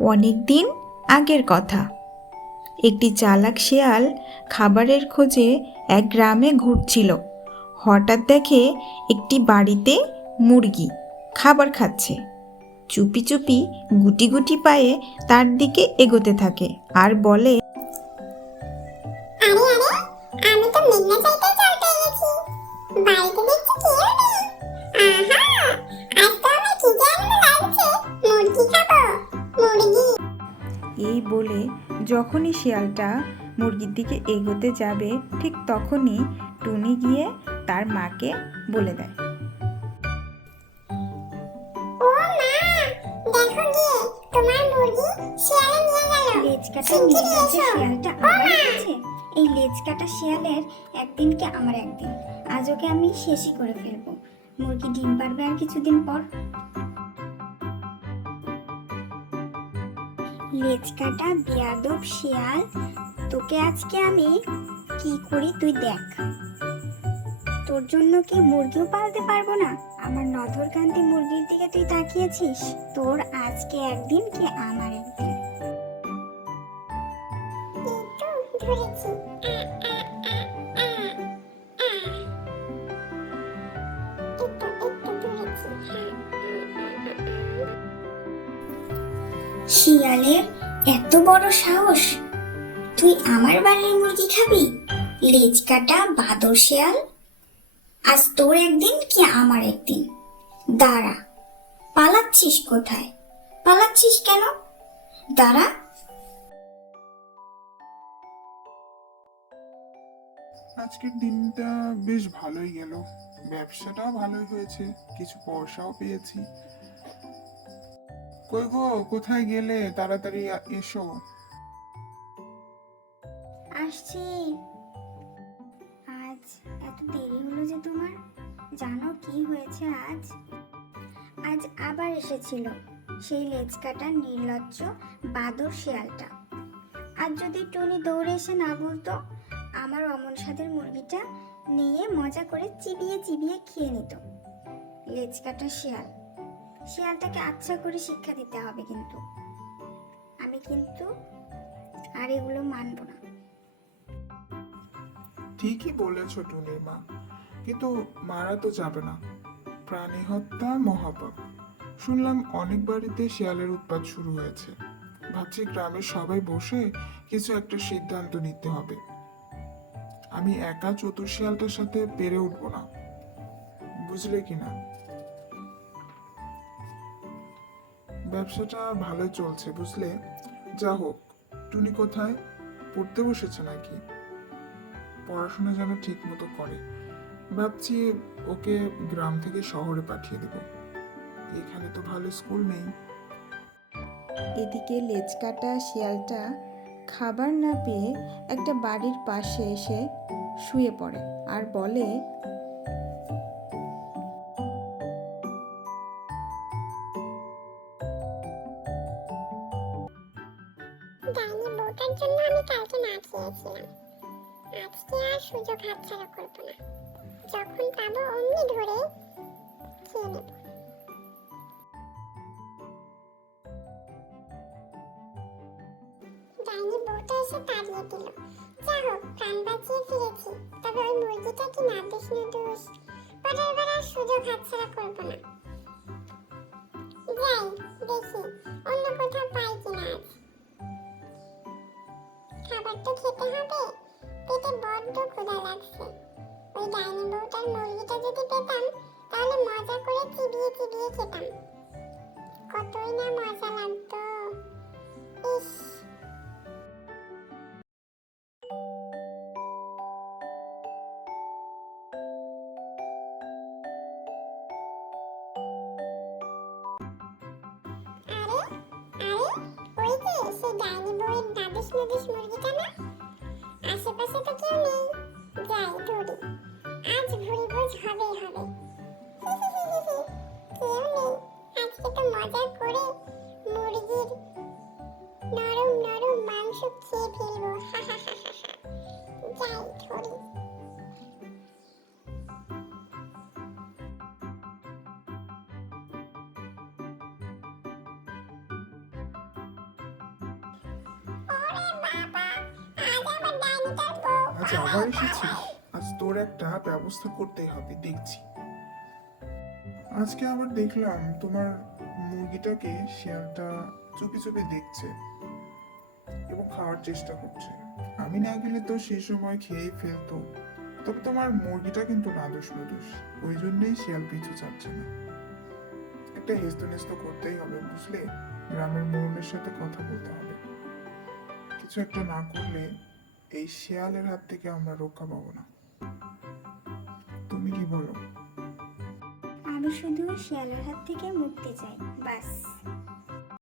অনেক দিন আগের কথা। একটি চালাক শেয়াল খাবারের খোঁজে এক গ্রামে ঘুরছিল। হঠাৎ দেখে একটি বাড়িতে মুরগি খাবার খাচ্ছে। চুপি চুপি গুটি গুটি পায়ে তার দিকে এগোতে থাকে আর বলে, আরে আরে এই বলে যখনই শিয়ালটা মুরগির দিকে এগোতে যাবে ঠিক তখনই টুনি গিয়ে তার মাকে বলে দেয়। এই লেজ কাটা শিয়ালের একদিনকে আমার একদিন। আজ ওকে আমি শেষই করে ফেলব। মুরগি ডিম পারবে আর কিছুদিন পর। লেজ কাটা বিয়াদব শিয়াল, তোকে আজকে আমি কি করি তুই দেখ। তোর জন্য কি মুরগিও পালতে পারব না? আমার নধরকান্তি মুরগির দিকে তুই তাকিয়েছিস? তোর আজকে একদিন কি আমার একদিন? ধরেছি। শিয়ালের এত বড় সাহস। তুই আমার বাড়ির মুরগি খাবি? লেজ কাটা বাদর শিয়াল? আজ তোর একদিন কি আমার একদিন? দাঁড়া, পালাচ্ছিস কোথায়? পালাচ্ছিস কেন? দাঁড়া। আজকের দিনটা বেশ ভালোই গেল। ব্যবসাটাও ভালোই হয়েছে, কিছু পয়সাও পেয়েছি। কই গো, কোথায় গেলে? তাড়াতাড়ি এসো। আসছি। আজ এত দেরি হলো যে তোমার? জানো কি হয়েছে আজ? আজ আবার এসেছিল সেই লেজ কাটা নির্লজ্জ বাদর শিয়ালটা। আজ যদি টনি দৌড়ে এসে না বলতো, আমার অমন স্বাদের মুরগিটা নিয়ে মজা করে চিবিয়ে চিবিয়ে খেয়ে নিত। লেজ কাটা শিয়াল শিয়ালটাকে আচ্ছা করে শিক্ষা দিতে হবে কিন্তু। আমি কিন্তু আর এগুলো মানবো না। ঠিকই বলেছ টুনির মা, কিন্তু মারা তো যাবে না। প্রাণী হত্যা মহাপাপ। শুনলাম অনেক বাড়িতে শিয়ালের উৎপাত শুরু হয়েছে। ভাবছি গ্রামের সবাই বসে কিছু একটা সিদ্ধান্ত নিতে হবে। আমি একা চতুর শিয়ালটার সাথে পেরে উঠবো না। বুঝলে কিনা? ব্যবসাটা ভালোই চলছে, বুঝলে? যা হোক, টুনি কোথায়? পড়তে বসেছে নাকি? পড়াশোনা যেন ঠিক মতো করে। ভাবছি ওকে গ্রাম থেকে শহরে পাঠিয়ে দেব। এখানে তো ভালো স্কুল নেই। এদিকে লেজ কাটা শিয়ালটা খাবার না পেয়ে একটা বাড়ির পাশে এসে শুয়ে পড়ে আর বলে বউটার জন্য আমি কালকে না খেয়েছিলাম আজকে আর সুযোগ হাতছাড়া করব না। যখন পাবো অমনি ধরে খেয়ে নেব। ডাইনি বউটা এসে তাড়িয়ে দিল। যা হোক, প্রাণ বাঁচিয়ে ফিরেছি। তবে ওই মুরগিটা কি করব না। যাই, দেখি, অন্য কোথাও পাই তো খেতে হবে? পেটে বড্ড ক্ষুধা লাগছে। ওই ডাইনি বউটার মুরগিটা যদি পেতাম, তাহলে মজা করে চিবিয়ে চিবিয়ে খেতাম। কতই না মজা লাগতো। ইস নাদুস নুদুস মুরগিটা না? আশেপাশে তো কেউ নেই। যাই ধরি আজ ভুরি ভোজ হবেই হবে। কেউ নেই। আজকে তো মজা আবার এসেছিস আজ তোর একটা ব্যবস্থা করতেই হবে, দেখছি। আজকে আবার দেখলাম তোমার মুরগিটাকে শিয়ালটা চুপি চুপি দেখছে এবং খাওয়ার চেষ্টা করছে। আমি না গেলে তো সেই সময় খেয়েই ফেলতো, তবে তোমার মুরগিটা কিন্তু নাদোষ নদোষ ওই জন্যই শিয়াল পিছু ছাড়ছে না। একটা হেস্ত নেস্ত করতেই হবে, বুঝলে? গ্রামের মোড়লের সাথে কথা বলতে হবে। কিছু একটা না করলে এই শেয়ালের হাত থেকে আমরা রক্ষা পাবো না। তুমি কি বলো? আমি শুধু শেয়ালের হাত থেকে মুক্তি চাই, বাস।